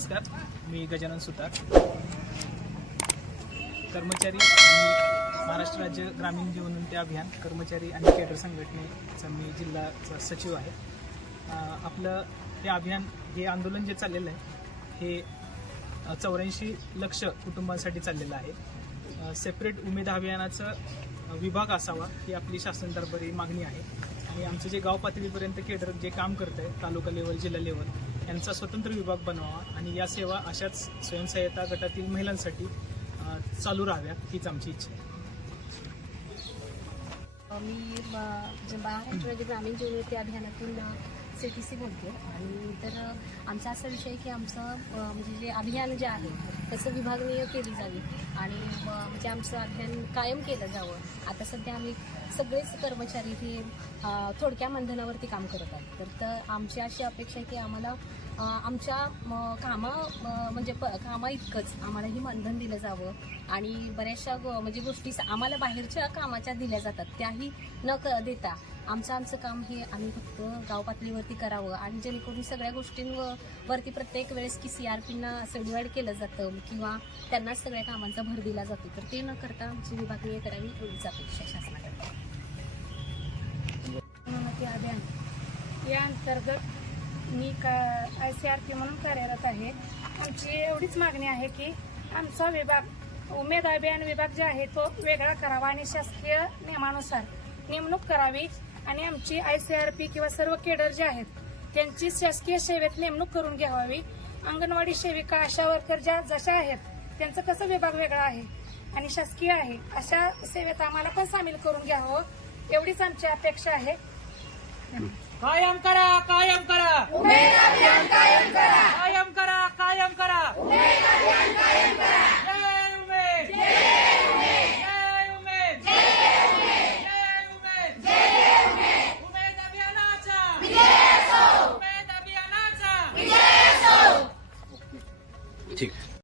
नमस्कार मी गजानन सुतार. कर्मचारी आणि महाराष्ट्र राज्य ग्रामीण जीवनोन्नती अभियान कर्मचारी आणि केडर संघटनेचा मी जिल्हा सचिव आहे. आपलं हे अभियान हे आंदोलन जे चाललेलं आहे हे चौऱ्याऐंशी लक्ष कुटुंबांसाठी चाललेलं आहे. सेपरेट उमेद अभियानाचं विभाग असावा ही आपली शासन दरबारी मागणी आहे. आणि आमचं जे गाव पातळीपर्यंत केडर जे काम करत आहे तालुका लेवल जिल्हा लेवल यांचा स्वतंत्र विभाग बनवावा आणि या सेवा अशाच स्वयंसहायता गटातील महिलांसाठी चालू राहाव्यात हीच आमची इच्छा आहे. मी जे महाराष्ट्र राज्य ग्रामीण जीवनोन्नती अभियानातून सी टी सी बोलते. आणि तर आमचा असा विषय की आमचं म्हणजे जे अभियान जे आहे त्याचं विभागणीय केली जावी. आणि म्हणजे आमचं अभियान कायम केलं जावं. आता सध्या आम्ही सगळेच कर्मचारी हे थोडक्या मानधनावरती काम करत आहेत. तर तर आमची अशी अपेक्षा आहे की आम्हाला आमच्या कामा म्हणजे प कामा इतकंच आम्हालाही मानधन दिलं जावं. आणि बऱ्याचशा म्हणजे गोष्टी आम्हाला बाहेरच्या कामाच्या दिल्या जातात. त्याही न क देता. आमचं आमचं काम हे आम्ही फक्त गाव पातळीवरती करावं. आणि जेणेकरून सगळ्या गोष्टींवर वरती प्रत्येक वेळेस की सी आर पींना डिवाइड केलं जातं किंवा त्यांनाच सगळ्या कामांचा भर दिला जातो. तर ते न करता आमची विभागीय करावी एवढीच अपेक्षा शासनाकडे अभियान या अंतर्गत मी का आय सी आर पी म्हणून कार्यरत आहे. आमची एवढीच मागणी आहे की आमचा विभाग उमेद अभियान विभाग जे आहे तो वेगळा करावा आणि शासकीय नियमानुसार नेमणूक करावी. आणि आमची आय सी आर पी किंवा सर्व केडर जे आहेत त्यांची शासकीय सेवेत नेमणूक करून घ्यावी अंगणवाडी सेविका आशा वर्कर ज्या जशा आहेत त्यांचं कसं विभाग वेगळा आहे आणि शासकीय आहे अशा सेवेत आम्हाला पण सामील करून घ्यावं एवढीच आमची अपेक्षा आहे. कायम करा कायम करा.